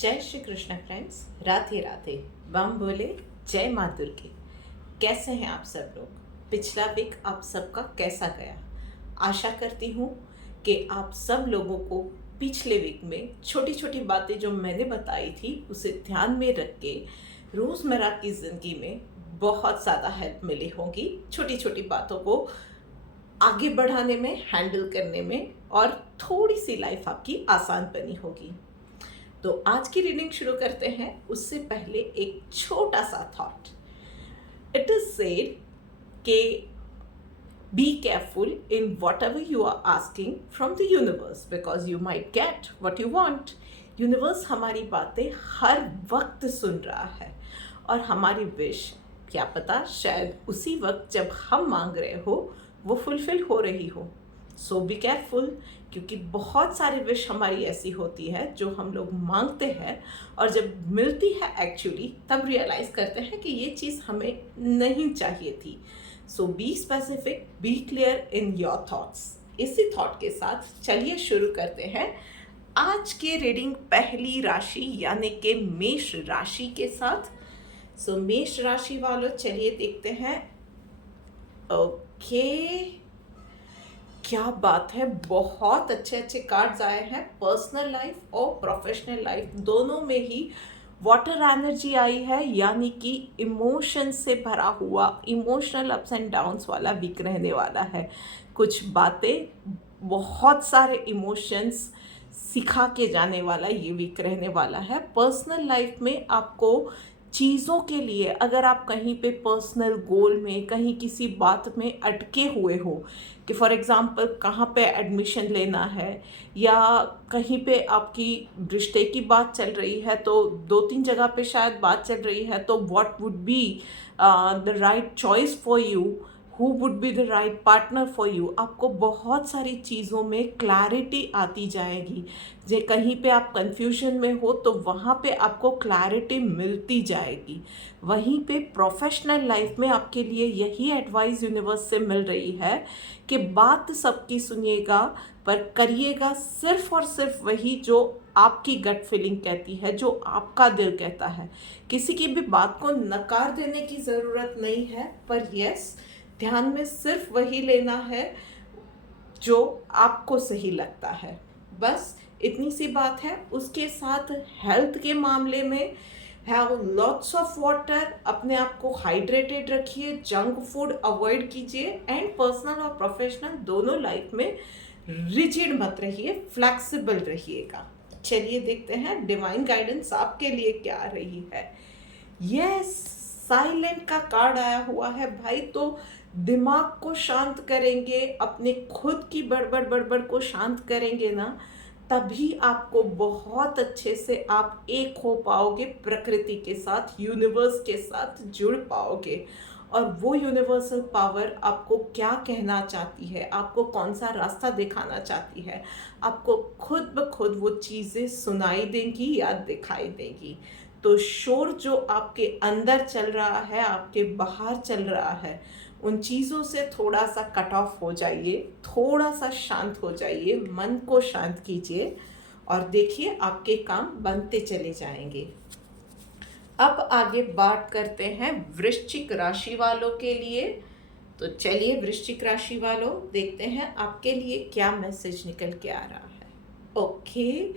जय श्री कृष्ण फ्रेंड्स, राधे राधे। बम बोले, जय माँ दुर्गे। कैसे हैं आप सब लोग? पिछला वीक आप सबका कैसा गया? आशा करती हूँ कि आप सब लोगों को पिछले वीक में छोटी छोटी बातें जो मैंने बताई थी उसे ध्यान में रख के रोज़मर्रा की ज़िंदगी में बहुत ज़्यादा हेल्प मिली होगी। छोटी छोटी बातों को आगे बढ़ाने में, हैंडल करने में, और थोड़ी सी लाइफ आपकी आसान बनी होगी। तो आज की रीडिंग शुरू करते हैं। उससे पहले एक छोटा सा थॉट। इट इज सेड कि be careful in whatever you are asking from the universe because you might get what you want. Universe हमारी बातें हर वक्त सुन रहा है और हमारी विश क्या पता शायद उसी वक्त जब हम मांग रहे हो वो फुलफिल हो रही हो। सो बी केयरफुल, क्योंकि बहुत सारी विश हमारी ऐसी होती है जो हम लोग मांगते हैं और जब मिलती है एक्चुअली तब रियलाइज़ करते हैं कि ये चीज़ हमें नहीं चाहिए थी। So be specific, be clear in your thoughts. इसी थॉट के साथ चलिए शुरू करते हैं आज के रीडिंग पहली राशि यानी कि मेष राशि के साथ। सो मेष राशि वालों, चलिए देखते हैं। ओके, क्या बात है, बहुत अच्छे अच्छे कार्ड्स आए हैं। पर्सनल लाइफ और प्रोफेशनल लाइफ दोनों में ही वाटर एनर्जी आई है, यानी कि इमोशन से भरा हुआ, इमोशनल अप्स एंड डाउन्स वाला वीक रहने वाला है। कुछ बातें, बहुत सारे इमोशंस सिखा के जाने वाला ये वीक रहने वाला है। पर्सनल लाइफ में आपको चीज़ों के लिए, अगर आप कहीं पे पर्सनल गोल में, कहीं किसी बात में अटके हुए हो कि फॉर एग्ज़ाम्पल कहाँ पे एडमिशन लेना है, या कहीं पे आपकी रिश्ते की बात चल रही है, तो दो तीन जगह पे शायद बात चल रही है, तो what would be the right choice for you, who would be the right partner for you. आपको बहुत सारी चीज़ों में क्लैरिटी आती जाएगी। जे कहीं पे आप कंफ्यूजन में हो तो वहाँ पे आपको क्लैरिटी मिलती जाएगी। वहीं पे प्रोफेशनल लाइफ में आपके लिए यही एडवाइस यूनिवर्स से मिल रही है कि बात सबकी सुनिएगा पर करिएगा सिर्फ और सिर्फ वही जो आपकी गट फीलिंग कहती है, जो आपका दिल कहता है। किसी की भी बात को नकार देने की ज़रूरत नहीं है, पर यस, ध्यान में सिर्फ वही लेना है जो आपको सही लगता है। बस इतनी सी बात है। उसके साथ हेल्थ के मामले में हैव लॉट्स ऑफ वाटर, अपने आप को हाइड्रेटेड रखिए, जंक फूड अवॉइड कीजिए, एंड पर्सनल और प्रोफेशनल दोनों लाइफ में रिजिड मत रहिए, फ्लेक्सिबल रहिएगा। चलिए देखते हैं डिवाइन गाइडेंस आपके लिए क्या आ रही है। यस, साइलेंट का कार्ड आया हुआ है भाई। तो दिमाग को शांत करेंगे, अपने खुद की बड़बड़ को शांत करेंगे ना, तभी आपको बहुत अच्छे से आप एक हो पाओगे, प्रकृति के साथ, यूनिवर्स के साथ जुड़ पाओगे। और वो यूनिवर्सल पावर आपको क्या कहना चाहती है, आपको कौन सा रास्ता दिखाना चाहती है, आपको खुद ब खुद वो चीज़ें सुनाई देंगी या दिखाई देंगी। तो शोर जो आपके अंदर चल रहा है, आपके बाहर चल रहा है, उन चीज़ों से थोड़ा सा कट ऑफ हो जाइए, थोड़ा सा शांत हो जाइए, मन को शांत कीजिए और देखिए आपके काम बनते चले जाएंगे। अब आगे बात करते हैं वृश्चिक राशि वालों के लिए। तो चलिए वृश्चिक राशि वालों, देखते हैं आपके लिए क्या मैसेज निकल के आ रहा है। ओके,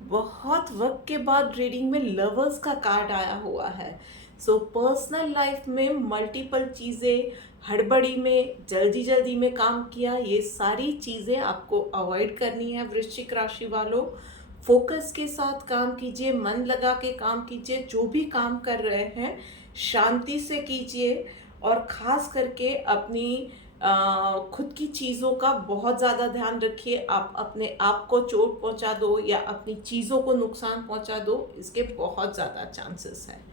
बहुत वक्त के बाद रीडिंग में लवर्स का कार्ड आया हुआ है। सो पर्सनल लाइफ में मल्टीपल चीज़ें, हड़बड़ी में, जल्दी जल्दी में काम किया, ये सारी चीज़ें आपको अवॉइड करनी है वृश्चिक राशि वालों। फोकस के साथ काम कीजिए, मन लगा के काम कीजिए, जो भी काम कर रहे हैं शांति से कीजिए, और ख़ास करके अपनी खुद की चीज़ों का बहुत ज़्यादा ध्यान रखिए। आप अपने आप को चोट पहुंचा दो या अपनी चीज़ों को नुकसान पहुंचा दो, इसके बहुत ज़्यादा चांसेस हैं।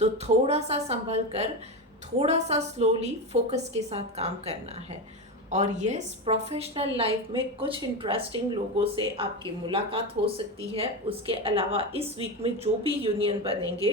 तो थोड़ा सा संभल कर, थोड़ा सा स्लोली, फोकस के साथ काम करना है। और यस, प्रोफेशनल लाइफ में कुछ इंटरेस्टिंग लोगों से आपकी मुलाकात हो सकती है। उसके अलावा इस वीक में जो भी यूनियन बनेंगे,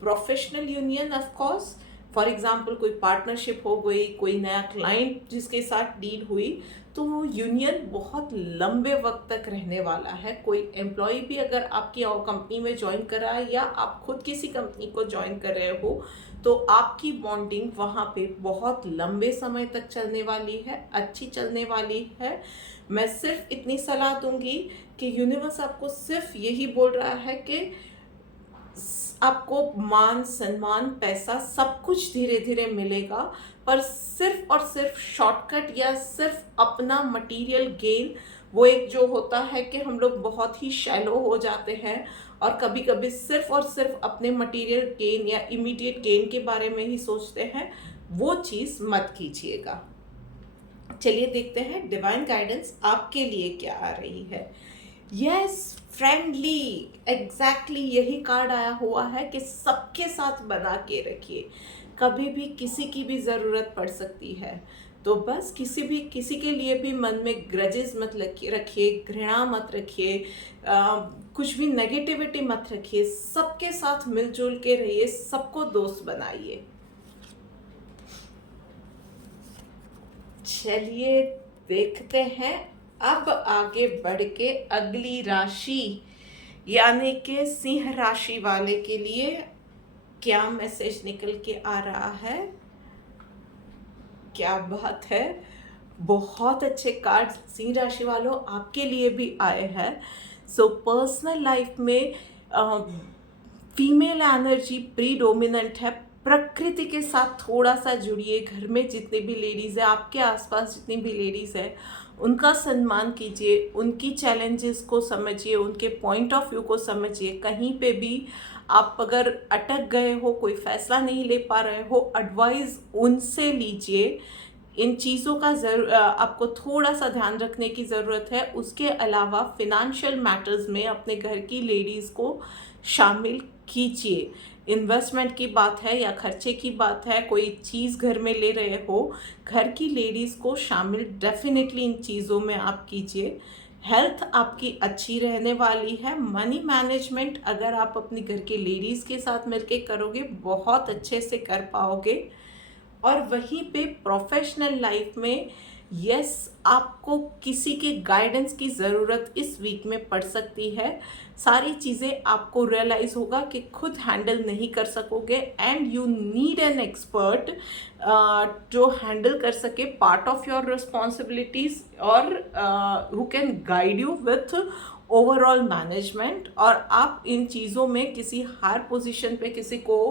professional union of course, for example कोई पार्टनरशिप हो गई, कोई नया क्लाइंट जिसके साथ डील हुई, तो वो यूनियन बहुत लंबे वक्त तक रहने वाला है। कोई एम्प्लॉय भी अगर आपकी कंपनी में ज्वाइन कर रहा है या आप खुद किसी कंपनी को ज्वाइन कर रहे हो, तो आपकी बॉन्डिंग वहाँ पे बहुत लंबे समय तक चलने वाली है, अच्छी चलने वाली है। मैं सिर्फ इतनी सलाह दूंगी कि यूनिवर्स आपको सिर्फ यही बोल रहा है कि आपको मान सम्मान पैसा सब कुछ धीरे धीरे मिलेगा, पर सिर्फ और सिर्फ शॉर्टकट या सिर्फ अपना मटेरियल गेन, वो एक जो होता है कि हम लोग बहुत ही शैलो हो जाते हैं और कभी कभी सिर्फ और सिर्फ अपने मटेरियल गेन या इमीडिएट गेन के बारे में ही सोचते हैं, वो चीज़ मत कीजिएगा। चलिए देखते हैं डिवाइन गाइडेंस आपके लिए क्या आ रही है। यस, फ्रेंडली, एग्जैक्टली यही कार्ड आया हुआ है कि सबके साथ बना के रखिए, कभी भी किसी की भी ज़रूरत पड़ सकती है, तो बस किसी के लिए भी मन में ग्रजेस मत रखिए, घृणा मत रखिए, कुछ भी नेगेटिविटी मत रखिए, सबके साथ मिलजुल के रहिए, सबको दोस्त बनाइए। चलिए देखते हैं अब आगे बढ़ के अगली राशि यानी कि सिंह राशि वाले के लिए क्या मैसेज निकल के आ रहा है। क्या बात है, बहुत अच्छे कार्ड सिंह राशि वालों आपके लिए भी आए हैं। सो पर्सनल लाइफ में फीमेल एनर्जी प्रीडोमिनेंट है। प्रकृति के साथ थोड़ा सा जुड़िए। घर में जितने भी लेडीज़ है, आपके आसपास जितनी भी लेडीज़ है, उनका सम्मान कीजिए, उनकी चैलेंजेस को समझिए, उनके पॉइंट ऑफ व्यू को समझिए। कहीं पे भी आप अगर अटक गए हो, कोई फैसला नहीं ले पा रहे हो, एडवाइस उनसे लीजिए। इन चीज़ों का आपको थोड़ा सा ध्यान रखने की ज़रूरत है। उसके अलावा फिनेंशियल मैटर्स में अपने घर की लेडीज़ को शामिल कीजिए। इन्वेस्टमेंट की बात है या खर्चे की बात है, कोई चीज़ घर में ले रहे हो, घर की लेडीज़ को शामिल डेफिनेटली इन चीज़ों में आप कीजिए। हेल्थ आपकी अच्छी रहने वाली है। मनी मैनेजमेंट अगर आप अपनी घर के लेडीज़ के साथ मिलके करोगे, बहुत अच्छे से कर पाओगे। और वहीं पे प्रोफेशनल लाइफ में यस, आपको किसी के गाइडेंस की ज़रूरत इस वीक में पड़ सकती है। सारी चीज़ें आपको रियलाइज़ होगा कि खुद हैंडल नहीं कर सकोगे and you need an expert जो हैंडल कर सके पार्ट ऑफ योर रिस्पॉन्सिबिलिटीज़ और who can guide you with overall management. और आप इन चीज़ों में किसी हायर पोजीशन पे किसी को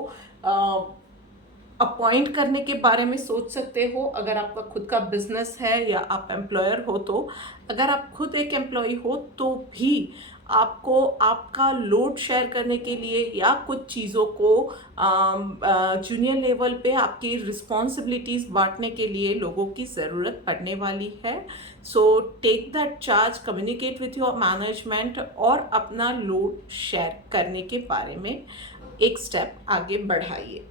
अपॉइंट करने के बारे में सोच सकते हो, अगर आपका खुद का बिजनेस है या आप एम्प्लॉयर हो। तो अगर आप खुद एक एम्प्लॉय हो तो भी आपको आपका लोड शेयर करने के लिए या कुछ चीज़ों को जूनियर लेवल पे आपकी रिस्पॉन्सिबिलिटीज़ बांटने के लिए लोगों की ज़रूरत पड़ने वाली है। So take that charge, communicate with your management और अपना लोड शेयर करने के बारे में एक स्टेप आगे बढ़ाइए।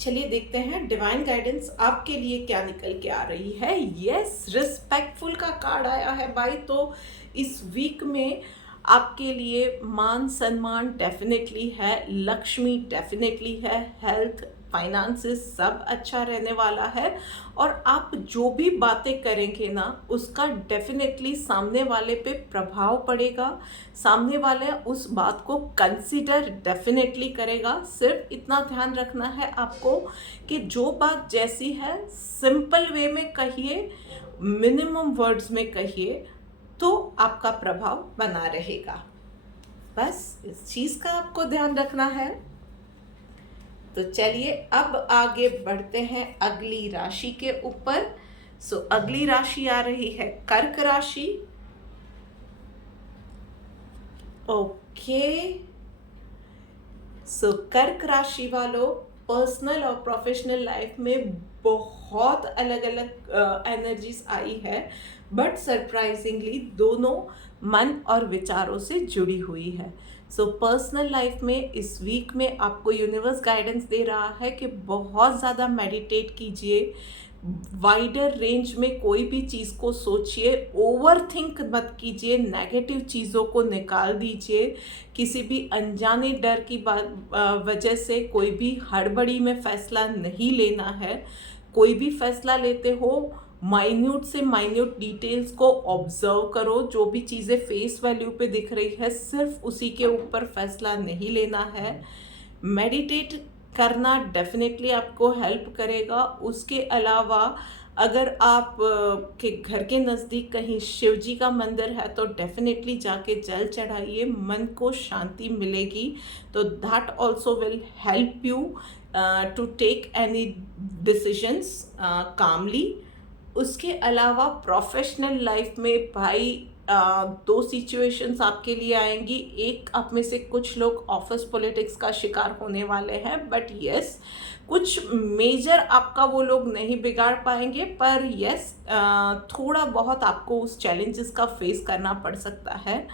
चलिए देखते हैं डिवाइन गाइडेंस आपके लिए क्या निकल के आ रही है। यस, रिस्पेक्टफुल का कार्ड आया है भाई। तो इस वीक में आपके लिए मान सम्मान डेफिनेटली है, लक्ष्मी डेफिनेटली है, हेल्थ फाइनेंसेस सब अच्छा रहने वाला है। और आप जो भी बातें करेंगे ना, उसका डेफिनेटली सामने वाले पे प्रभाव पड़ेगा। सामने वाले उस बात को कंसीडर डेफिनेटली करेगा। सिर्फ इतना ध्यान रखना है आपको कि जो बात जैसी है सिंपल वे में कहिए, मिनिमम वर्ड्स में कहिए, तो आपका प्रभाव बना रहेगा। बस इस चीज़ का आपको ध्यान रखना है। तो चलिए अब आगे बढ़ते हैं अगली राशि के ऊपर। सो अगली राशि आ रही है कर्क राशि। ओके, सो कर्क राशि वालों, पर्सनल और प्रोफेशनल लाइफ में बहुत अलग अलग एनर्जीज आई है, बट सरप्राइजिंगली दोनों मन और विचारों से जुड़ी हुई है। सो पर्सनल लाइफ में इस वीक में आपको यूनिवर्स गाइडेंस दे रहा है कि बहुत ज़्यादा मेडिटेट कीजिए, वाइडर रेंज में कोई भी चीज़ को सोचिए, ओवर थिंक मत कीजिए, नेगेटिव चीज़ों को निकाल दीजिए। किसी भी अनजाने डर की वजह से कोई भी हड़बड़ी में फ़ैसला नहीं लेना है। कोई भी फ़ैसला लेते हो, माइन्यूट से माइन्यूट डिटेल्स को ऑब्ज़र्व करो। जो भी चीज़ें फेस वैल्यू पे दिख रही है, सिर्फ उसी के ऊपर फ़ैसला नहीं लेना है। मेडिटेट करना डेफिनेटली आपको हेल्प करेगा। उसके अलावा अगर आप के घर के नज़दीक कहीं शिव जी का मंदिर है तो डेफिनेटली जाके जल चढ़ाइए, मन को शांति मिलेगी। तो that also will help you to take any decisions calmly. उसके अलावा प्रोफेशनल लाइफ में भाई दो सिचुएशंस आपके लिए आएंगी। एक, आप में से कुछ लोग ऑफिस पॉलिटिक्स का शिकार होने वाले हैं, बट यस, कुछ मेजर आपका वो लोग नहीं बिगाड़ पाएंगे, पर यस थोड़ा बहुत आपको उस चैलेंजेस का फेस करना पड़ सकता है।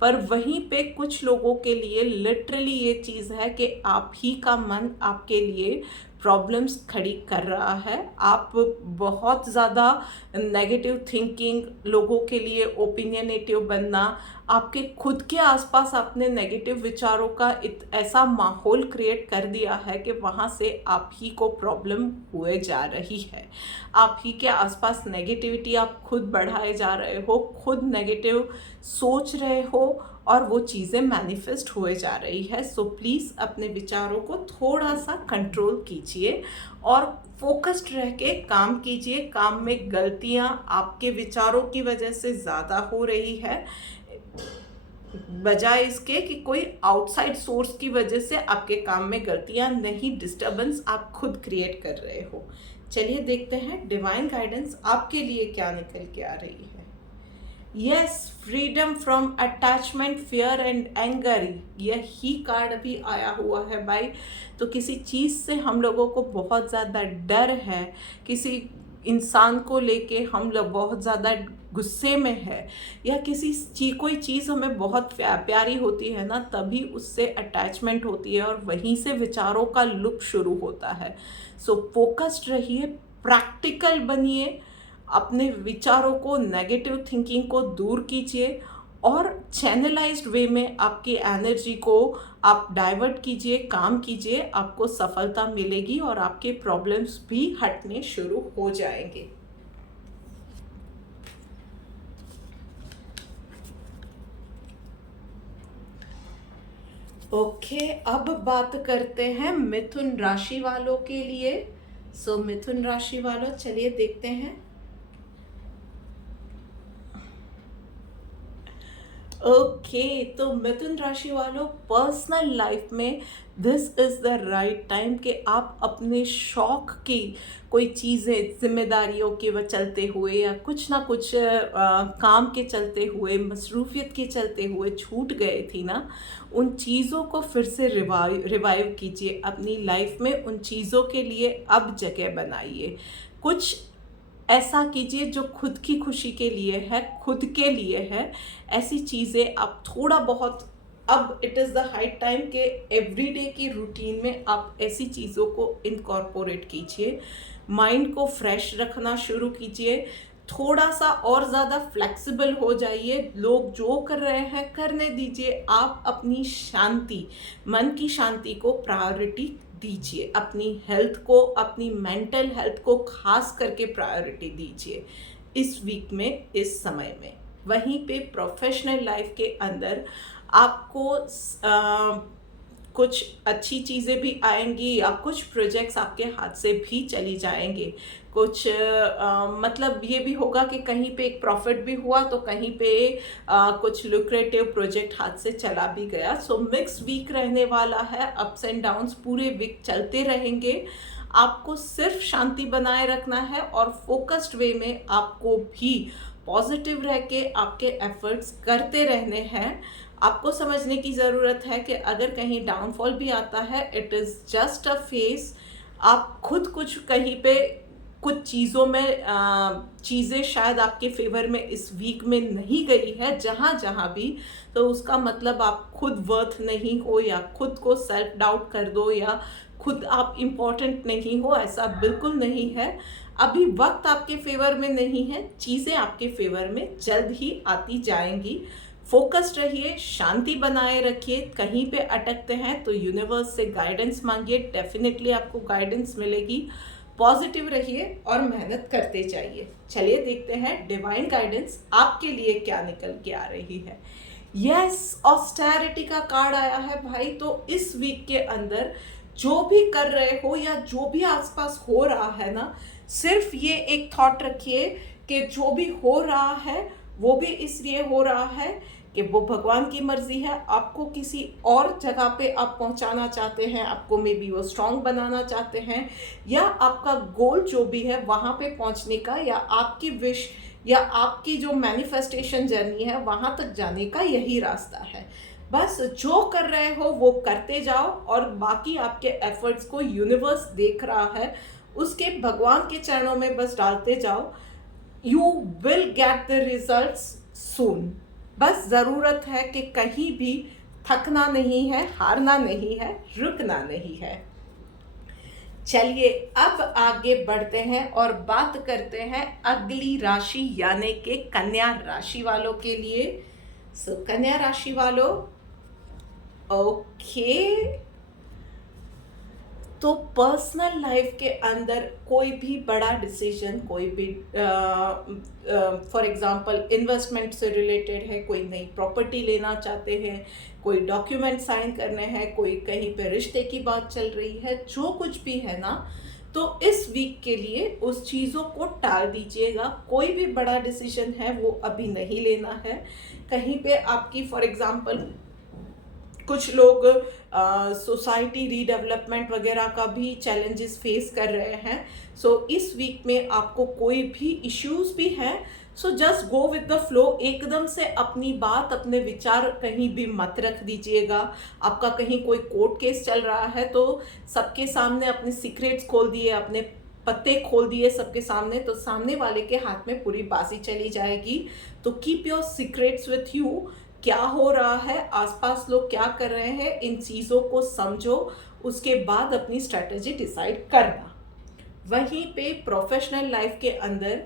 पर वहीं पे कुछ लोगों के लिए लिटरली ये चीज़ है कि आप ही का मन आपके लिए प्रॉब्लम्स खड़ी कर रहा है। आप बहुत ज़्यादा नेगेटिव थिंकिंग, लोगों के लिए ओपिनियनेटिव बनना, आपके खुद के आसपास आपने नेगेटिव विचारों का ऐसा माहौल क्रिएट कर दिया है कि वहाँ से आप ही को प्रॉब्लम हुए जा रही है। आप ही के आसपास नेगेटिविटी आप खुद बढ़ाए जा रहे हो, खुद नेगेटिव सोच रहे हो और वो चीज़ें मैनिफेस्ट हुए जा रही है। सो प्लीज़ अपने विचारों को थोड़ा सा कंट्रोल कीजिए और फोकस्ड रह के काम कीजिए। काम में गलतियां आपके विचारों की वजह से ज़्यादा हो रही है, बजाय इसके कि कोई आउटसाइड सोर्स की वजह से आपके काम में गलतियां नहीं, डिस्टर्बेंस आप खुद क्रिएट कर रहे हो। चलिए देखते हैं डिवाइन गाइडेंस आपके लिए क्या निकल के आ रही है। Yes, freedom from attachment, fear and anger, यही कार्ड अभी आया हुआ है भाई। तो किसी चीज़ से हम लोगों को बहुत ज़्यादा डर है, किसी इंसान को लेके हम लोग बहुत ज़्यादा गुस्से में है, या कोई चीज़ हमें बहुत प्यारी होती है ना, तभी उससे अटैचमेंट होती है और वहीं से विचारों का लुप शुरू होता है। सो फोकस्ड रहिए, प्रैक्टिकल बनिए, अपने विचारों को, नेगेटिव थिंकिंग को दूर कीजिए और चैनलाइज्ड वे में आपकी एनर्जी को आप डाइवर्ट कीजिए, काम कीजिए। आपको सफलता मिलेगी और आपके प्रॉब्लम्स भी हटने शुरू हो जाएंगे। ओके, अब बात करते हैं मिथुन राशि वालों के लिए। सो मिथुन राशि वालों, चलिए देखते हैं। ओके, तो मिथुन राशि वालों, पर्सनल लाइफ में this is the right time कि आप अपने शौक की कोई चीज़ें, जिम्मेदारियों के वह चलते हुए या कुछ ना कुछ काम के चलते हुए, मसरूफियत के चलते हुए छूट गए थी ना, उन चीज़ों को फिर से रिवाइव कीजिए अपनी लाइफ में। उन चीज़ों के लिए अब जगह बनाइए। कुछ ऐसा कीजिए जो खुद की खुशी के लिए है, खुद के लिए है। ऐसी चीज़ें आप थोड़ा बहुत, अब it is the height time के एवरीडे की रूटीन में आप ऐसी चीज़ों को इनकॉर्पोरेट कीजिए। माइंड को फ्रेश रखना शुरू कीजिए, थोड़ा सा और ज़्यादा फ्लेक्सिबल हो जाइए। लोग जो कर रहे हैं करने दीजिए, आप अपनी शांति, मन की शांति को प्रायोरिटी दीजिए। अपनी हेल्थ को, अपनी मेंटल हेल्थ को खास करके प्रायोरिटी दीजिए इस वीक में, इस समय में। वहीं पे प्रोफेशनल लाइफ के अंदर आपको कुछ अच्छी चीज़ें भी आएंगी या कुछ प्रोजेक्ट्स आपके हाथ से भी चली जाएंगे। कुछ मतलब ये भी होगा कि कहीं पे एक प्रॉफिट भी हुआ तो कहीं पे कुछ लुक्रेटिव प्रोजेक्ट हाथ से चला भी गया। सो मिक्स वीक रहने वाला है, अप्स एंड डाउन्स पूरे वीक चलते रहेंगे। आपको सिर्फ शांति बनाए रखना है और फोकस्ड वे में आपको भी पॉजिटिव रह के आपके एफर्ट्स करते रहने हैं। आपको समझने की ज़रूरत है कि अगर कहीं डाउनफॉल भी आता है, it is just a face. आप खुद कुछ कहीं पे कुछ चीज़ों में चीज़ें शायद आपके फेवर में इस वीक में नहीं गई है, जहाँ जहाँ भी, तो उसका मतलब आप खुद वर्थ नहीं हो या खुद को सेल्फ डाउट कर दो या खुद आप इम्पॉर्टेंट नहीं हो, ऐसा बिल्कुल नहीं है। अभी वक्त आपके फेवर में नहीं है, चीज़ें आपके फेवर में जल्द ही आती जाएंगी। फोकस्ड रहिए, शांति बनाए रखिए। कहीं पे अटकते हैं तो यूनिवर्स से गाइडेंस मांगिए, डेफिनेटली आपको गाइडेंस मिलेगी। पॉजिटिव रहिए और मेहनत करते जाइए। चलिए देखते हैं डिवाइन गाइडेंस आपके लिए क्या निकल के आ रही है। यस, ऑस्टेरिटी का कार्ड आया है भाई। तो इस वीक के अंदर जो भी कर रहे हो या जो भी आसपास हो रहा है ना, सिर्फ ये एक थॉट रखिए कि जो भी हो रहा है वो भी इसलिए हो रहा है कि वो भगवान की मर्जी है। आपको किसी और जगह पे आप पहुंचाना चाहते हैं, आपको मे बी वो स्ट्रांग बनाना चाहते हैं, या आपका गोल जो भी है वहाँ पे पहुंचने का, या आपकी विश या आपकी जो मैनिफेस्टेशन जर्नी है वहाँ तक जाने का यही रास्ता है। बस जो कर रहे हो वो करते जाओ और बाकी आपके एफर्ट्स को यूनिवर्स देख रहा है, उसके भगवान के चरणों में बस डालते जाओ। You will get the results soon. बस ज़रूरत है कि कहीं भी थकना नहीं है, हारना नहीं है, रुकना नहीं है। चलिए अब आगे बढ़ते हैं और बात करते हैं अगली राशि यानी कि कन्या राशि वालों के लिए। कन्या राशि वालों, ओके, तो पर्सनल लाइफ के अंदर कोई भी बड़ा डिसीजन, कोई भी फॉर एग्जांपल इन्वेस्टमेंट से रिलेटेड है, कोई नई प्रॉपर्टी लेना चाहते हैं, कोई डॉक्यूमेंट साइन करने हैं, कोई कहीं पे रिश्ते की बात चल रही है, जो कुछ भी है ना, तो इस वीक के लिए उस चीज़ों को टाल दीजिएगा। कोई भी बड़ा डिसीजन है वो अभी नहीं लेना है। कहीं पे आपकी फॉर एग्जांपल कुछ लोग सोसाइटी रीडेवलपमेंट वगैरह का भी चैलेंजेस फेस कर रहे हैं। इस वीक में आपको कोई भी इश्यूज भी हैं, just go with the flow. एकदम से अपनी बात, अपने विचार कहीं भी मत रख दीजिएगा। आपका कहीं कोई कोर्ट केस चल रहा है तो सबके सामने अपने सीक्रेट्स खोल दिए, अपने पत्ते खोल दिए सबके सामने, तो सामने वाले के हाथ में पूरी बाजी चली जाएगी। तो keep your secrets with you. क्या हो रहा है, आसपास लोग क्या कर रहे हैं, इन चीज़ों को समझो, उसके बाद अपनी स्ट्रैटेजी डिसाइड करना। वहीं पे प्रोफेशनल लाइफ के अंदर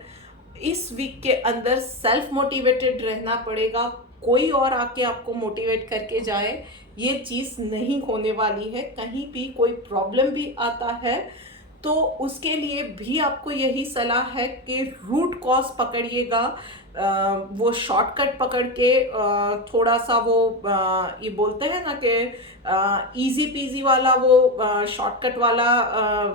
इस वीक के अंदर सेल्फ मोटिवेटेड रहना पड़ेगा। कोई और आके आपको मोटिवेट करके जाए, ये चीज़ नहीं होने वाली है। कहीं भी कोई प्रॉब्लम भी आता है तो उसके लिए भी आपको यही सलाह है कि रूट कॉज पकड़िएगा। वो शॉर्टकट पकड़ के थोड़ा सा वो ये बोलते हैं ना कि इजी पीजी वाला वो शॉर्टकट वाला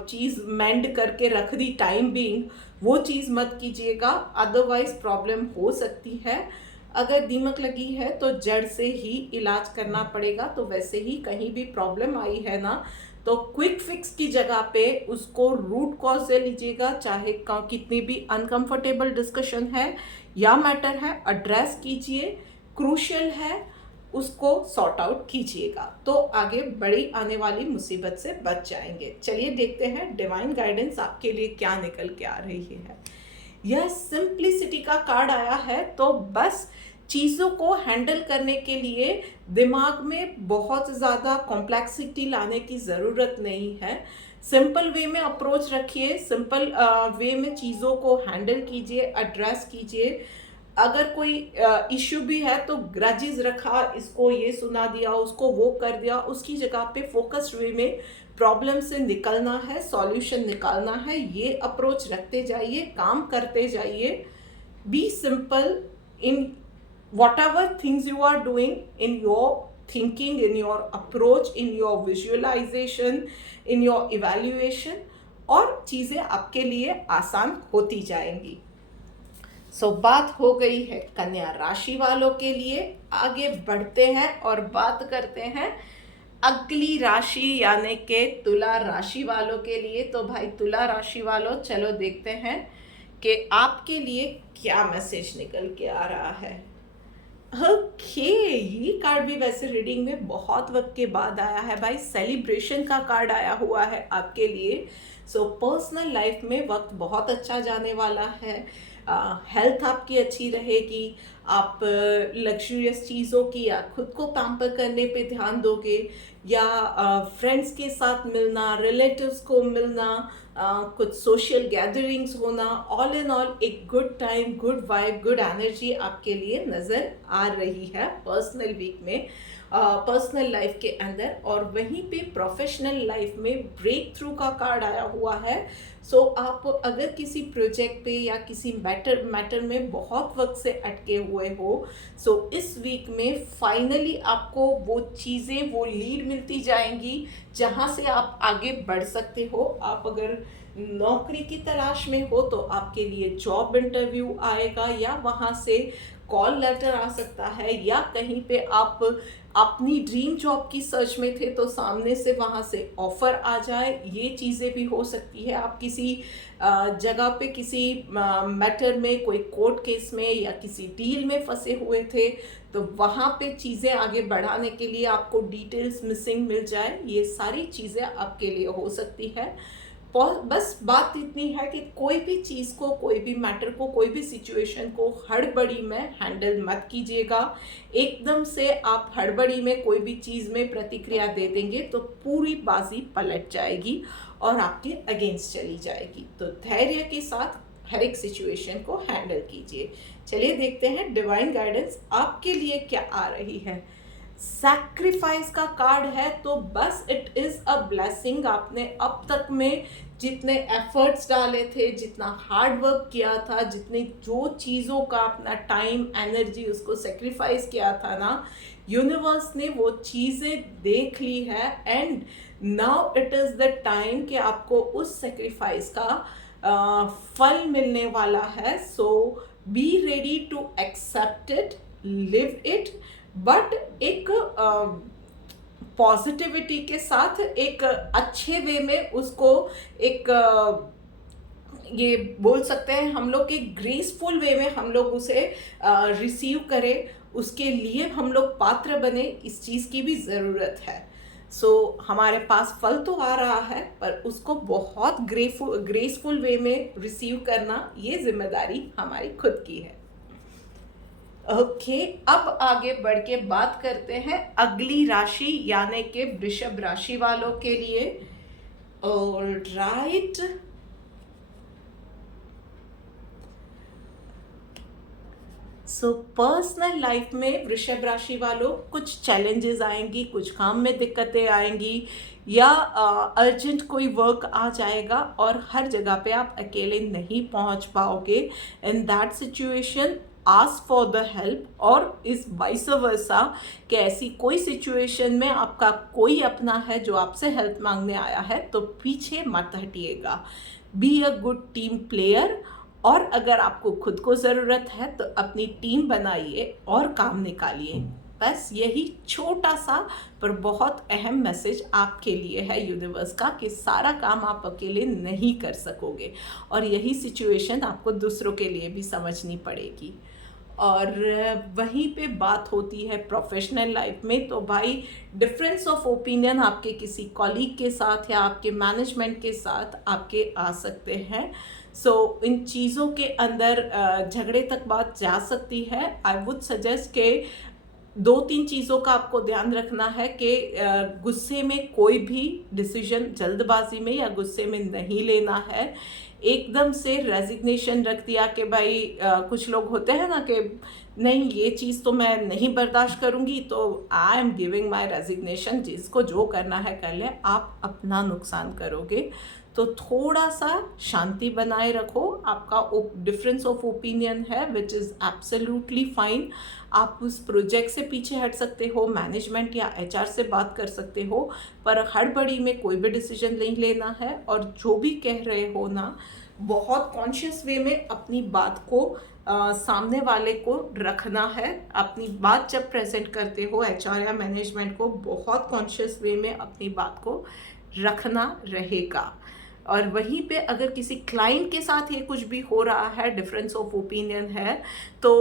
चीज़ मेंड करके रख दी टाइम बीइंग, वो चीज़ मत कीजिएगा, अदरवाइज प्रॉब्लम हो सकती है। अगर दीमक लगी है तो जड़ से ही इलाज करना पड़ेगा। तो वैसे ही कहीं भी प्रॉब्लम आई है ना, तो क्विक फिक्स की जगह पे उसको रूट कॉज से लीजिएगा। चाहे कितनी भी अनकंफर्टेबल डिस्कशन है या मैटर है, एड्रेस कीजिए, क्रूशियल है, उसको सॉर्ट आउट कीजिएगा, तो आगे बड़ी आने वाली मुसीबत से बच जाएंगे। चलिए देखते हैं डिवाइन गाइडेंस आपके लिए क्या निकल के आ रही है। यह सिंप्लिसिटी का कार्ड आया है। तो बस चीज़ों को हैंडल करने के लिए दिमाग में बहुत ज़्यादा कॉम्प्लेक्सिटी लाने की ज़रूरत नहीं है। सिंपल वे में अप्रोच रखिए, सिंपल वे में चीज़ों को हैंडल कीजिए, एड्रेस कीजिए। अगर कोई इश्यू भी है तो ग्रजेस रखा, इसको ये सुना दिया, उसको वो कर दिया, उसकी जगह पे फोकस्ड वे में प्रॉब्लम से निकलना है, सॉल्यूशन निकालना है। ये अप्रोच रखते जाइए, काम करते जाइए। Be simple in whatever things you are doing, in your thinking, in your approach, in your visualization, in your evaluation, और चीज़ें आपके लिए आसान होती जाएंगी। बात हो गई है कन्या राशि वालों के लिए। आगे बढ़ते हैं और बात करते हैं अगली राशि यानी कि तुला राशि वालों के लिए। तो भाई तुला राशि वालों, चलो देखते हैं कि आपके लिए क्या मैसेज निकल के आ रहा है। ओके, ये कार्ड भी वैसे रीडिंग में बहुत वक्त के बाद आया है भाई। सेलिब्रेशन का कार्ड आया हुआ है आपके लिए। पर्सनल लाइफ में वक्त बहुत अच्छा जाने वाला है। हेल्थ आपकी अच्छी रहेगी, आप लग्जरियस चीज़ों की या खुद को पैम्पर करने पे ध्यान दोगे, या फ्रेंड्स के साथ मिलना, रिलेटिव्स को मिलना, कुछ सोशल गैदरिंग्स होना, ऑल इन ऑल एक good time, good vibe, good energy आपके लिए नज़र आ रही है पर्सनल वीक में, पर्सनल लाइफ के अंदर। और वहीं पे प्रोफेशनल लाइफ में ब्रेक थ्रू का कार्ड आया हुआ है। सो आप अगर किसी प्रोजेक्ट पे या किसी मैटर में बहुत वक्त से अटके हुए हो, सो इस वीक में फाइनली आपको वो चीज़ें, वो लीड मिलती जाएंगी जहाँ से आप आगे बढ़ सकते हो। आप अगर नौकरी की तलाश में हो तो आपके लिए जॉब इंटरव्यू आएगा, या वहाँ से कॉल लेटर आ सकता है, या कहीं पे आप अपनी ड्रीम जॉब की सर्च में थे तो सामने से वहाँ से ऑफ़र आ जाए, ये चीज़ें भी हो सकती है। आप किसी जगह पे किसी मैटर में, कोई कोर्ट केस में या किसी डील में फंसे हुए थे, तो वहाँ पे चीज़ें आगे बढ़ाने के लिए आपको डिटेल्स मिसिंग मिल जाए, ये सारी चीज़ें आपके लिए हो सकती है। बस बात इतनी है कि कोई भी चीज़ को, कोई भी मैटर को, कोई भी सिचुएशन को हड़बड़ी में हैंडल मत कीजिएगा। एकदम से आप हड़बड़ी में कोई भी चीज़ में प्रतिक्रिया दे देंगे तो पूरी बाजी पलट जाएगी और आपके अगेंस्ट चली जाएगी। तो धैर्य के साथ हर एक सिचुएशन को हैंडल कीजिए। चलिए देखते हैं डिवाइन गाइडेंस आपके लिए क्या आ रही है। सैक्रिफाइस का कार्ड है, तो बस इट इज़ अ ब्लेसिंग। आपने अब तक में जितने एफर्ट्स डाले थे, जितना हार्ड वर्क किया था, जितनी जो चीज़ों का अपना टाइम, एनर्जी उसको सेक्रीफाइस किया था ना, यूनिवर्स ने वो चीज़ें देख ली है। And now it is the time कि आपको उस सेक्रीफाइस का फल मिलने वाला है। So be ready to accept it, live it, but एक पॉजिटिविटी के साथ, एक अच्छे वे में उसको, एक ये बोल सकते हैं हम लोग कि ग्रेसफुल वे में हम लोग उसे रिसीव करें, उसके लिए हम लोग पात्र बने, इस चीज़ की भी ज़रूरत है। सो हमारे पास फल तो आ रहा है, पर उसको बहुत ग्रेसफुल वे में रिसीव करना, ये जिम्मेदारी हमारी खुद की है। ओके, अब आगे बढ़ के बात करते हैं अगली राशि यानी कि वृषभ राशि वालों के लिए। ऑलराइट, सो पर्सनल लाइफ में वृषभ राशि वालों कुछ चैलेंजेस आएंगी, कुछ काम में दिक्कतें आएंगी, या अर्जेंट कोई वर्क आ जाएगा और हर जगह पे आप अकेले नहीं पहुंच पाओगे। In that situation ask for the help, और इस वाइस वर्सा कि ऐसी कोई सिचुएशन में आपका कोई अपना है जो आपसे हेल्प मांगने आया है तो पीछे मत हटिएगा। Be a good team player, और अगर आपको खुद को ज़रूरत है तो अपनी टीम बनाइए और काम निकालिए। बस यही छोटा सा पर बहुत अहम मैसेज आपके लिए है यूनिवर्स का, कि सारा काम आप अकेले नहीं कर सकोगे, और यही सिचुएशन आपको दूसरों के लिए भी समझनी पड़ेगी। और वहीं पे बात होती है प्रोफेशनल लाइफ में, तो भाई डिफरेंस ऑफ ओपिनियन आपके किसी कॉलीग के साथ या आपके मैनेजमेंट के साथ आपके आ सकते हैं। सो इन चीज़ों के अंदर झगड़े तक बात जा सकती है। आई वुड सजेस्ट के 2-3 चीज़ों का आपको ध्यान रखना है कि गुस्से में कोई भी डिसीजन जल्दबाजी में या गुस्से में नहीं लेना है। एकदम से रेजिग्नेशन रख दिया कि भाई कुछ लोग होते हैं ना कि नहीं, ये चीज़ तो मैं नहीं बर्दाश्त करूँगी, तो I am giving my resignation, जिसको जो करना है कर ले, आप अपना नुकसान करोगे। तो थोड़ा सा शांति बनाए रखो। आपका डिफरेंस ऑफ ओपिनियन है विच इज़ एब्सोल्युटली फाइन। आप उस प्रोजेक्ट से पीछे हट सकते हो, मैनेजमेंट या एचआर से बात कर सकते हो, पर हड़बड़ी में कोई भी डिसीजन नहीं लेना है। और जो भी कह रहे हो ना, बहुत कॉन्शियस वे में अपनी बात को सामने वाले को रखना है। अपनी बात जब प्रेजेंट करते हो एचआर या मैनेजमेंट को, बहुत कॉन्शियस वे में अपनी बात को रखना रहेगा। और वहीं पे अगर किसी क्लाइंट के साथ ये कुछ भी हो रहा है, डिफरेंस ऑफ ओपिनियन है, तो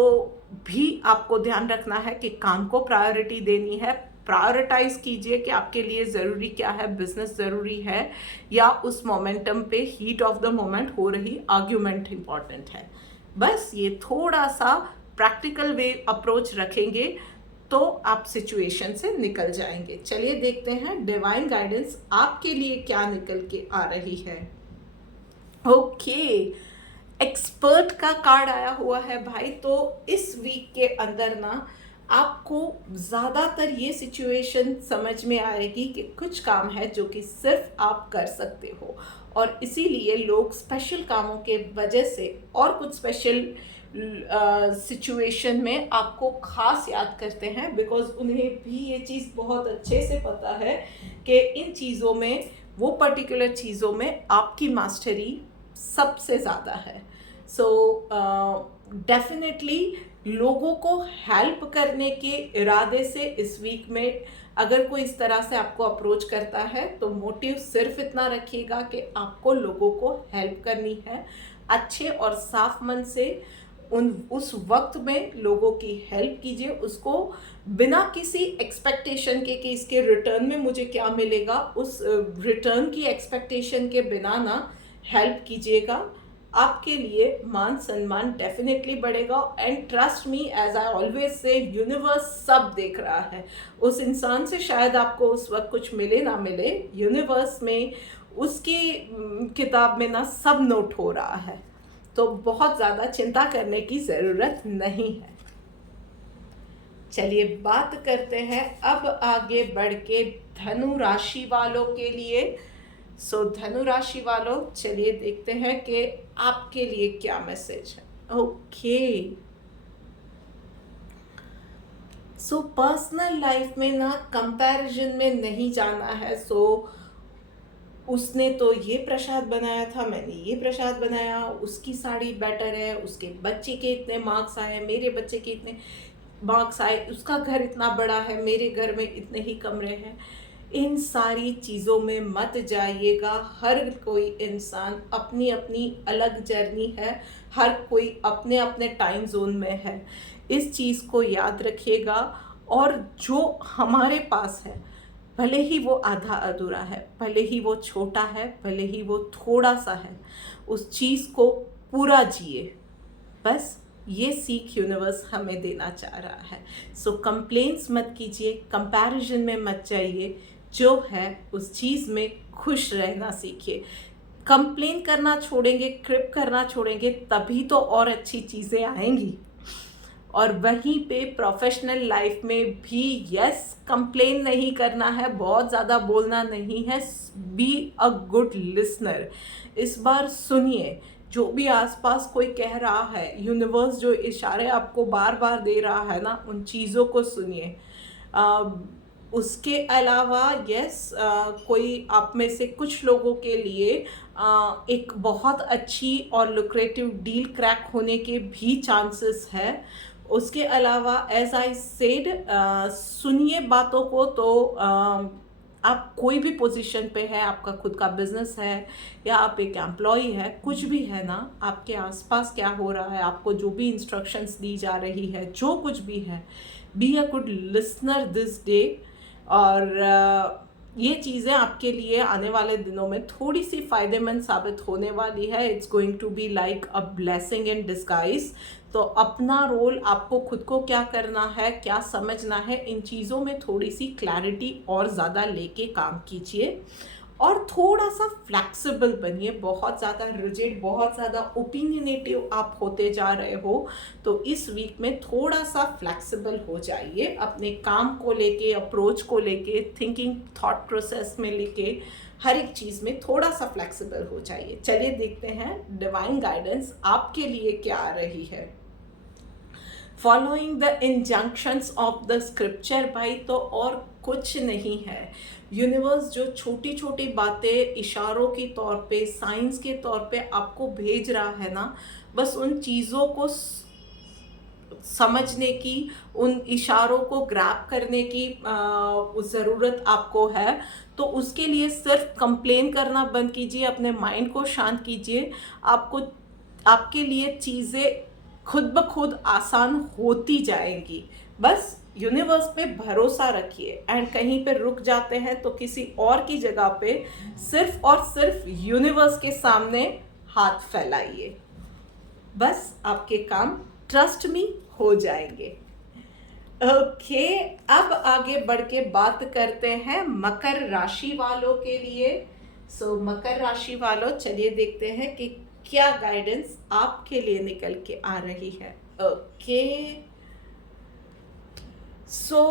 भी आपको ध्यान रखना है कि काम को प्रायोरिटी देनी है। प्रायोरिटाइज कीजिए कि आपके लिए ज़रूरी क्या है, बिजनेस ज़रूरी है या उस मोमेंटम पे हीट ऑफ द मोमेंट हो रही आर्ग्यूमेंट इम्पॉर्टेंट है। बस ये थोड़ा सा प्रैक्टिकल वे अप्रोच रखेंगे तो आप सिचुएशन से निकल जाएंगे। चलिए देखते हैं डिवाइन गाइडेंस आपके लिए क्या निकल के आ रही है। ओके, एक्सपर्ट का कार्ड आया हुआ है भाई। तो इस वीक के अंदर ना आपको ज़्यादातर ये सिचुएशन समझ में आएगी कि कुछ काम है जो कि सिर्फ आप कर सकते हो, और इसीलिए लोग स्पेशल कामों के वजह से और कुछ स्पेशल सिचुएशन में आपको खास याद करते हैं, बिकॉज उन्हें भी ये चीज़ बहुत अच्छे से पता है कि इन चीज़ों में, वो पर्टिकुलर चीज़ों में आपकी मास्टरी सबसे ज़्यादा है। सो डेफिनेटली लोगों को हेल्प करने के इरादे से इस वीक में अगर कोई इस तरह से आपको अप्रोच करता है तो मोटिव सिर्फ इतना रखिएगा कि आपको लोगों को हेल्प करनी है। अच्छे और साफ मन से उस वक्त में लोगों की हेल्प कीजिए, उसको बिना किसी एक्सपेक्टेशन के कि इसके रिटर्न में मुझे क्या मिलेगा, उस रिटर्न की एक्सपेक्टेशन के बिना ना हेल्प कीजिएगा। आपके लिए मान सम्मान डेफिनेटली बढ़ेगा। And trust me, as I always say, universe सब देख रहा है। उस इंसान से शायद आपको उस वक्त कुछ मिले ना मिले, यूनिवर्स में उसकी किताब में ना सब नोट हो रहा है। तो बहुत ज़्यादा चिंता करने की ज़रूरत नहीं है। चलिए बात करते हैं अब आगे बढ़ के धनु राशि वालों के लिए। सो धनु राशि वालों, चलिए देखते हैं कि आपके लिए क्या मैसेज है। ओके, सो पर्सनल लाइफ में ना कंपैरिजन में नहीं जाना है। सो उसने तो ये प्रसाद बनाया था, मैंने ये प्रसाद बनाया, उसकी साड़ी बेटर है, उसके बच्चे के इतने मार्क्स आए, मेरे बच्चे के इतने मार्क्स आए, उसका घर इतना बड़ा है, मेरे घर में इतने ही कमरे हैं। इन सारी चीज़ों में मत जाइएगा। हर कोई इंसान अपनी अपनी अलग जर्नी है, हर कोई अपने अपने टाइम जोन में है। इस चीज़ को याद रखिएगा। और जो हमारे पास है, भले ही वो आधा अधूरा है, भले ही वो छोटा है, भले ही वो थोड़ा सा है, उस चीज़ को पूरा जिए। बस ये सीख यूनिवर्स हमें देना चाह रहा है। सो कंप्लेंट्स मत कीजिए, कंपैरिजन में मत जाइए, जो है उस चीज़ में खुश रहना सीखिए। कंप्लेन करना छोड़ेंगे, क्रिप करना छोड़ेंगे, तभी तो और अच्छी चीज़ें आएंगी। और वहीं पे प्रोफेशनल लाइफ में भी यस, कंप्लेन नहीं करना है, बहुत ज़्यादा बोलना नहीं है, बी अ गुड लिसनर। इस बार सुनिए, जो भी आसपास कोई कह रहा है, यूनिवर्स जो इशारे आपको बार बार दे रहा है ना, उन चीज़ों को सुनिए। उसके अलावा यस, कोई आप में से कुछ लोगों के लिए एक बहुत अच्छी और लुक्रेटिव डील क्रैक होने के भी चांसेस है। उसके अलावा एज आई सेड, सुनिए बातों को। तो आप कोई भी पोजीशन पे है, आपका खुद का बिजनेस है या आप एक एम्प्लॉई है, कुछ भी है ना, आपके आसपास क्या हो रहा है, आपको जो भी इंस्ट्रक्शंस दी जा रही है, जो कुछ भी है, B a good listener this day. और ये चीज़ें आपके लिए आने वाले दिनों में थोड़ी सी फ़ायदेमंद साबित होने वाली है। It's going to be like a blessing in disguise. तो अपना रोल, आपको खुद को क्या करना है, क्या समझना है, इन चीज़ों में थोड़ी सी क्लैरिटी और ज़्यादा लेके काम कीजिए। और थोड़ा सा फ्लैक्सिबल बनिए। बहुत ज़्यादा रिजिड, बहुत ज़्यादा ओपिनियनेटिव आप होते जा रहे हो, तो इस वीक में थोड़ा सा फ्लैक्सिबल हो जाइए। अपने काम को लेके, अप्रोच को लेके, थिंकिंग थॉट प्रोसेस में लेके, हर एक चीज़ में थोड़ा सा फ्लैक्सिबल हो जाइए। चलिए देखते हैं डिवाइन गाइडेंस आपके लिए क्या आ रही है। Following the injunctions of the scripture भाई, तो और कुछ नहीं है। यूनिवर्स जो छोटी छोटी बातें इशारों के तौर पे, साइंस के तौर पे आपको भेज रहा है ना, बस उन चीज़ों को समझने की, उन इशारों को ग्रैब करने की ज़रूरत आपको है। तो उसके लिए सिर्फ कंप्लेन करना बंद कीजिए, अपने माइंड को शांत कीजिए। आपके लिए चीज़ें खुद ब खुद आसान होती जाएंगी। बस यूनिवर्स पे भरोसा रखिए। एंड कहीं पे रुक जाते हैं तो किसी और की जगह पे सिर्फ और सिर्फ यूनिवर्स के सामने हाथ फैलाइए। बस आपके काम, ट्रस्ट मी, हो जाएंगे। ओके, अब आगे बढ़ के बात करते हैं मकर राशि वालों के लिए। मकर राशि वालों, चलिए देखते हैं कि क्या गाइडेंस आपके लिए निकल के आ रही है। ओके, सो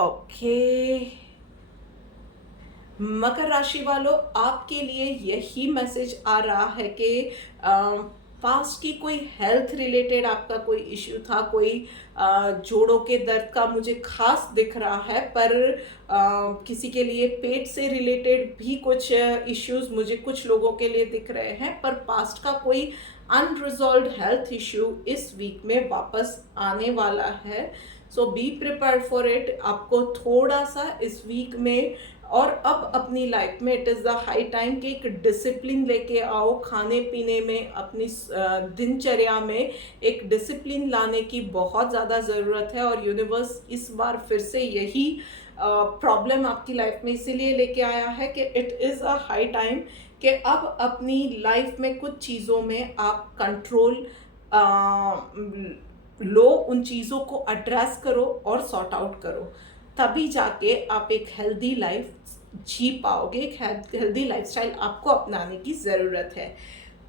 ओके, मकर राशि वालों, आपके लिए यही मैसेज आ रहा है कि पास्ट की कोई हेल्थ रिलेटेड आपका कोई इश्यू था, कोई जोड़ों के दर्द का मुझे खास दिख रहा है, पर किसी के लिए पेट से रिलेटेड भी कुछ इश्यूज मुझे कुछ लोगों के लिए दिख रहे हैं, पर पास्ट का कोई अनरिजॉल्व्ड हेल्थ इश्यू इस वीक में वापस आने वाला है। So be prepared for it. आपको थोड़ा सा इस वीक में और अब अपनी लाइफ में it is the high time कि एक डिसिप्लिन लेके आओ, खाने पीने में, अपनी दिनचर्या में एक डिसिप्लिन लाने की बहुत ज़्यादा ज़रूरत है। और यूनिवर्स इस बार फिर से यही प्रॉब्लम आपकी लाइफ में इसीलिए लेके आया है कि it is a high time कि अब अपनी लाइफ में कुछ चीज़ों में आप कंट्रोल लो, उन चीज़ों को एड्रेस करो और सॉर्ट आउट करो, तभी जाके आप एक हेल्दी लाइफ जी पाओगे। एक हेल्दी लाइफस्टाइल आपको अपनाने की ज़रूरत है।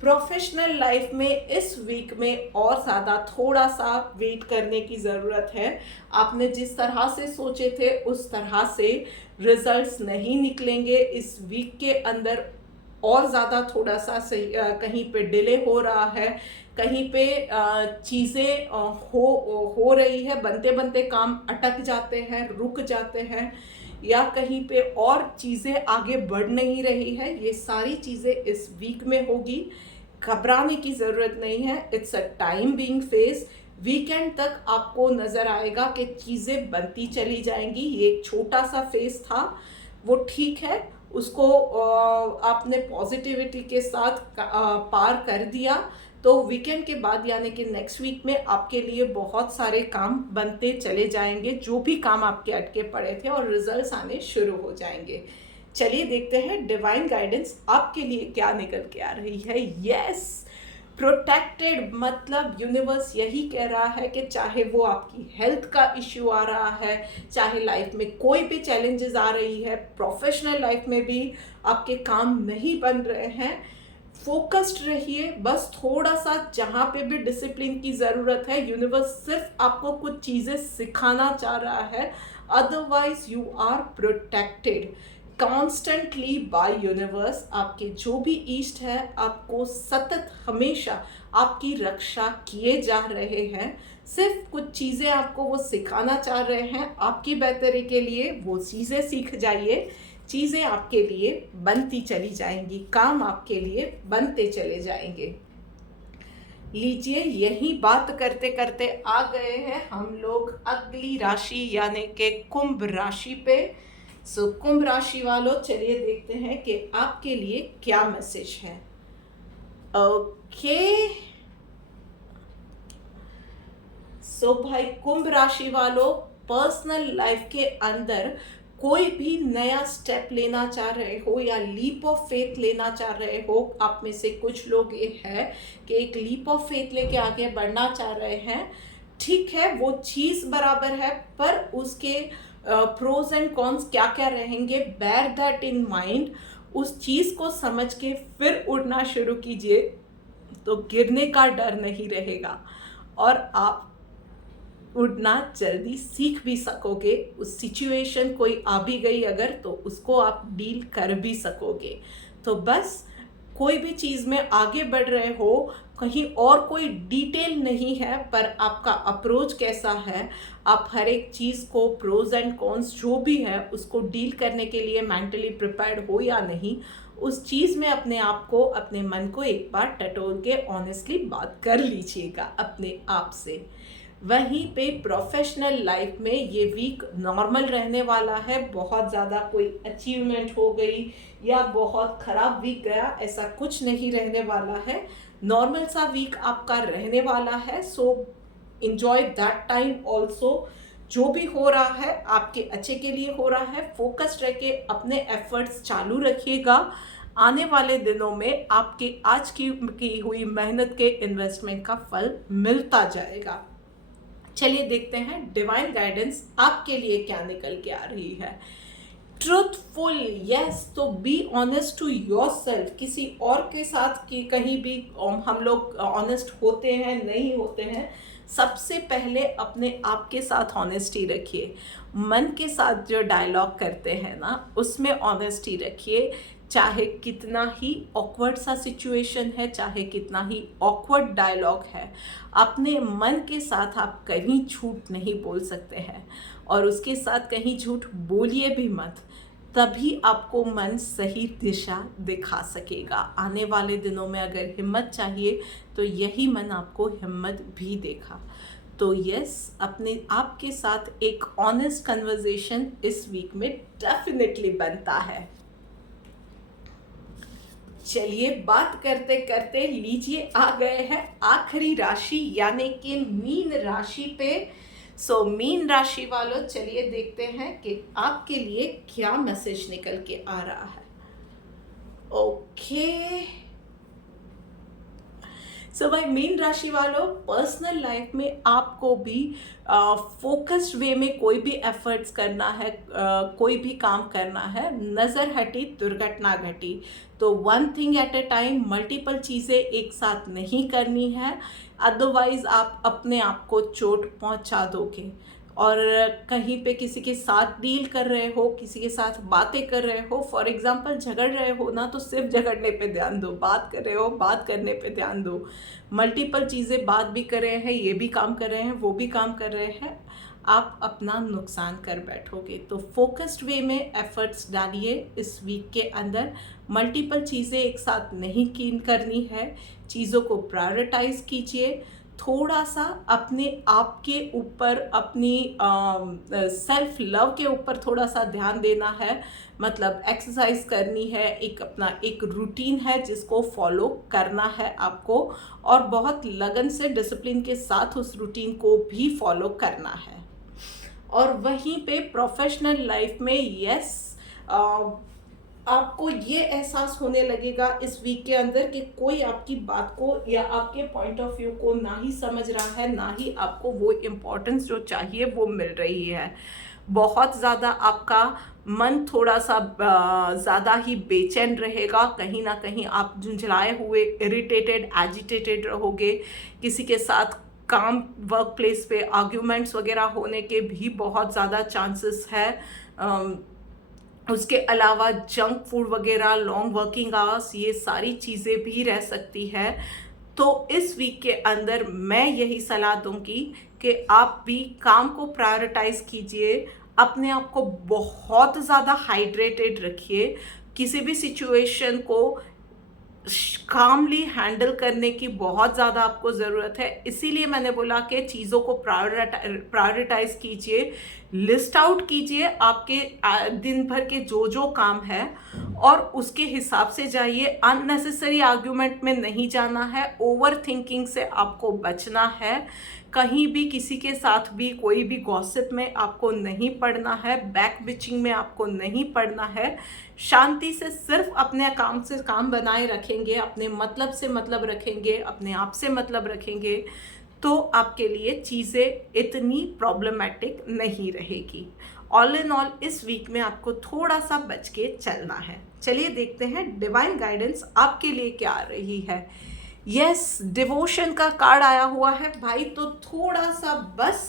प्रोफेशनल लाइफ में इस वीक में और ज़्यादा थोड़ा सा वेट करने की ज़रूरत है। आपने जिस तरह से सोचे थे उस तरह से रिजल्ट्स नहीं निकलेंगे इस वीक के अंदर। और ज़्यादा थोड़ा सा सही कहीं पे डिले हो रहा है, कहीं पे चीज़ें हो रही है, बनते बनते काम अटक जाते हैं, रुक जाते हैं, या कहीं पे और चीज़ें आगे बढ़ नहीं रही है। ये सारी चीज़ें इस वीक में होगी, घबराने की ज़रूरत नहीं है। It's a time being face. Weekend तक आपको नज़र आएगा कि चीज़ें बनती चली जाएंगी। ये एक छोटा सा फेस था, वो ठीक है, उसको आपने पॉजिटिविटी के साथ पार कर दिया। तो वीकेंड के बाद यानी कि नेक्स्ट वीक में आपके लिए बहुत सारे काम बनते चले जाएंगे, जो भी काम आपके अटके पड़े थे, और रिजल्ट्स आने शुरू हो जाएंगे। चलिए देखते हैं डिवाइन गाइडेंस आपके लिए क्या निकल के आ रही है। यस, प्रोटेक्टेड मतलब यूनिवर्स यही कह रहा है कि चाहे वो आपकी हेल्थ का इश्यू आ रहा है, चाहे लाइफ में कोई भी चैलेंजेस आ रही है, प्रोफेशनल लाइफ में भी आपके काम नहीं बन रहे हैं, फोकस्ड रहिए। बस थोड़ा सा जहाँ पे भी डिसिप्लिन की ज़रूरत है, यूनिवर्स सिर्फ आपको कुछ चीज़ें सिखाना चाह रहा है, otherwise you are protected constantly by universe. आपके जो भी ईस्ट है आपको सतत हमेशा आपकी रक्षा किए जा रहे हैं। सिर्फ कुछ चीज़ें आपको वो सिखाना चाह रहे हैं आपकी बेहतरी के लिए। वो चीज़ें सीख जाइए, चीज़ें आपके लिए बनती चली जाएंगी, काम आपके लिए बनते चले जाएंगे। लीजिए, यही बात करते करते आ गए हैं हम लोग अगली राशि यानी कि कुंभ राशि पे। कुंभ राशि वालों, चलिए देखते हैं कि आपके लिए क्या मैसेज है। ओके, भाई कुंभ राशि वालों, पर्सनल लाइफ के अंदर कोई भी नया स्टेप लेना चाह रहे हो या लीप ऑफ फेथ लेना चाह रहे हो, आप में से कुछ लोग ये है कि एक लीप ऑफ फेथ लेके आगे बढ़ना चाह रहे हैं। ठीक है, वो चीज़ बराबर है, पर उसके प्रोज एंड कॉन्स क्या क्या रहेंगे, बेयर दैट इन माइंड। उस चीज़ को समझ के फिर उड़ना शुरू कीजिए, तो गिरने का डर नहीं रहेगा और आप उड़ना जल्दी सीख भी सकोगे। उस सिचुएशन कोई आ भी गई अगर, तो उसको आप डील कर भी सकोगे। तो बस कोई भी चीज़ में आगे बढ़ रहे हो, कहीं और कोई डिटेल नहीं है, पर आपका अप्रोच कैसा है, आप हर एक चीज़ को प्रोज एंड कॉन्स जो भी है उसको डील करने के लिए मेंटली प्रिपेयर्ड हो या नहीं, उस चीज़ में अपने आप को, अपने मन को एक बार टटोल के ऑनेस्टली बात कर लीजिएगा अपने आप से। वहीं पे प्रोफेशनल लाइफ में ये वीक नॉर्मल रहने वाला है। बहुत ज़्यादा कोई अचीवमेंट हो गई या बहुत ख़राब वीक गया, ऐसा कुछ नहीं रहने वाला है। नॉर्मल सा वीक आपका रहने वाला है। सो इन्जॉय दैट टाइम ऑल्सो। जो भी हो रहा है आपके अच्छे के लिए हो रहा है। फोकस्ड रह के अपने एफर्ट्स चालू रखिएगा। आने वाले दिनों में आपके आज की हुई मेहनत के इन्वेस्टमेंट का फल मिलता जाएगा। चलिए देखते हैं डिवाइन गाइडेंस आपके लिए क्या निकल के आ रही है। ट्रूथफुल, यस, तो be honest to yourself. किसी और के साथ कि कहीं भी हम लोग ऑनेस्ट होते हैं नहीं होते हैं, सबसे पहले अपने आप के साथ ऑनेस्टी रखिए। मन के साथ जो डायलॉग करते हैं ना, उसमें ऑनेस्टी रखिए। चाहे कितना ही ऑकवर्ड सा सिचुएशन है, चाहे कितना ही ऑकवर्ड डायलॉग है, अपने मन के साथ आप कहीं झूठ नहीं बोल सकते हैं, और उसके साथ कहीं झूठ बोलिए भी मत। तभी आपको मन सही दिशा दिखा सकेगा। आने वाले दिनों में अगर हिम्मत चाहिए तो यही मन आपको हिम्मत भी देगा। तो यस, अपने आप के साथ एक ऑनेस्ट कन्वर्सेशन इस वीक में डेफिनेटली बनता है। चलिए बात करते करते लीजिए आ गए हैं आखिरी राशि यानी कि मीन राशि पे। सो मीन राशि वालों, चलिए देखते हैं कि आपके लिए क्या मैसेज निकल के आ रहा है। ओके, सो भाई मीन राशि वालों, पर्सनल लाइफ में आपको भी फोकस्ड वे में कोई भी एफर्ट्स करना है, कोई भी काम करना है। नज़र हटी दुर्घटना घटी, तो one thing at a time, multiple चीज़ें एक साथ नहीं करनी है, अदरवाइज आप अपने आप को चोट पहुंचा दोगे। और कहीं पे किसी के साथ डील कर रहे हो, किसी के साथ बातें कर रहे हो, फॉर एग्जांपल झगड़ रहे हो ना, तो सिर्फ झगड़ने पे ध्यान दो। बात कर रहे हो, बात करने पे ध्यान दो। मल्टीपल चीज़ें, बात भी कर रहे हैं, ये भी काम कर रहे हैं, वो भी काम कर रहे हैं, आप अपना नुकसान कर बैठोगे। तो फोकस्ड वे में एफर्ट्स डालिए इस वीक के अंदर। मल्टीपल चीज़ें एक साथ नहीं करनी है, चीज़ों को प्रायोरिटाइज कीजिए। थोड़ा सा अपने आप के ऊपर, अपनी सेल्फ लव के ऊपर थोड़ा सा ध्यान देना है। मतलब एक्सरसाइज करनी है, एक अपना एक रूटीन है जिसको फॉलो करना है आपको, और बहुत लगन से डिसिप्लिन के साथ उस रूटीन को भी फॉलो करना है। और वहीं पे प्रोफेशनल लाइफ में यस, आपको ये एहसास होने लगेगा इस वीक के अंदर कि कोई आपकी बात को या आपके पॉइंट ऑफ व्यू को ना ही समझ रहा है, ना ही आपको वो इम्पोर्टेंस जो चाहिए वो मिल रही है। बहुत ज़्यादा आपका मन थोड़ा सा ज़्यादा ही बेचैन रहेगा, कहीं ना कहीं आप झुंझलाए हुए, इरिटेटेड, एजिटेटेड रहोगे। किसी के साथ काम, वर्क प्लेस पे आर्ग्यूमेंट्स वगैरह होने के भी बहुत ज़्यादा चांसेस है। उसके अलावा जंक फूड वगैरह, लॉन्ग वर्किंग आवर्स, ये सारी चीज़ें भी रह सकती है। तो इस वीक के अंदर मैं यही सलाह दूंगी कि आप भी काम को प्रायोरिटाइज कीजिए, अपने आप को बहुत ज़्यादा हाइड्रेटेड रखिए। किसी भी सिचुएशन को कामली हैंडल करने की बहुत ज़्यादा आपको ज़रूरत है। इसीलिए मैंने बोला कि चीज़ों को प्रायोरिटाइज कीजिए, लिस्ट आउट कीजिए आपके दिन भर के जो जो काम है, और उसके हिसाब से जाइए। अननेसेसरी आर्ग्यूमेंट में नहीं जाना है, ओवर थिंकिंग से आपको बचना है, कहीं भी किसी के साथ भी कोई भी गॉसिप में आपको नहीं पड़ना है, बैक बिचिंग में आपको नहीं पड़ना है। शांति से सिर्फ अपने काम से काम बनाए रखेंगे, अपने मतलब से मतलब रखेंगे, अपने आप से मतलब रखेंगे, तो आपके लिए चीज़ें इतनी प्रॉब्लमेटिक नहीं रहेगी। ऑल इन ऑल इस वीक में आपको थोड़ा सा बच के चलना है। चलिए देखते हैं डिवाइन गाइडेंस आपके लिए क्या आ रही है। यस, डिवोशन का कार्ड आया हुआ है भाई। तो थोड़ा सा बस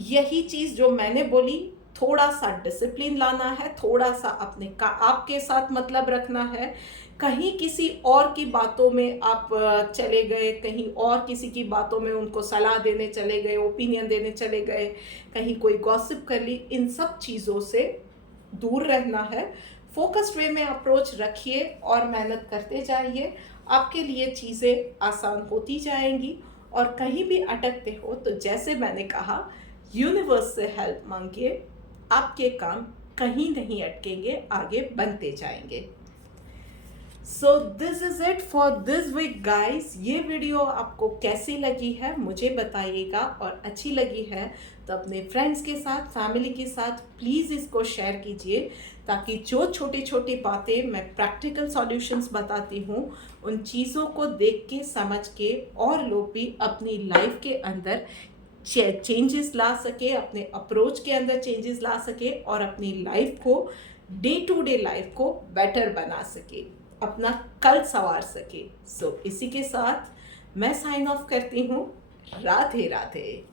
यही चीज़ जो मैंने बोली, थोड़ा सा डिसिप्लिन लाना है, थोड़ा सा अपने का आपके साथ मतलब रखना है। कहीं किसी और की बातों में आप चले गए, कहीं और किसी की बातों में उनको सलाह देने चले गए, ओपिनियन देने चले गए, कहीं कोई गॉसिप कर ली, इन सब चीज़ों से दूर रहना है। फोकस्ड वे में अप्रोच रखिए और मेहनत करते जाइए। आपके लिए चीज़ें आसान होती जाएंगी। और कहीं भी अटकते हो तो जैसे मैंने कहा, यूनिवर्स से हेल्प मांगिए, आपके काम कहीं नहीं अटकेंगे, आगे बनते जाएंगे। So this is it for this week guys. ये वीडियो आपको कैसी लगी है मुझे बताइएगा, और अच्छी लगी है तो अपने फ्रेंड्स के साथ, फैमिली के साथ प्लीज़ इसको शेयर कीजिए, ताकि जो छोटी छोटी बातें मैं प्रैक्टिकल सॉल्यूशंस बताती हूँ उन चीज़ों को देख के, समझ के और लोग भी अपनी लाइफ के अंदर चेंजेस ला सके, अपने अप्रोच के अंदर चेंजेस ला सके और अपनी लाइफ को, डे टू डे लाइफ को बेटर बना सके, अपना कल संवार सके। सो इसी के साथ मैं साइन ऑफ करती हूँ। राधे राधे।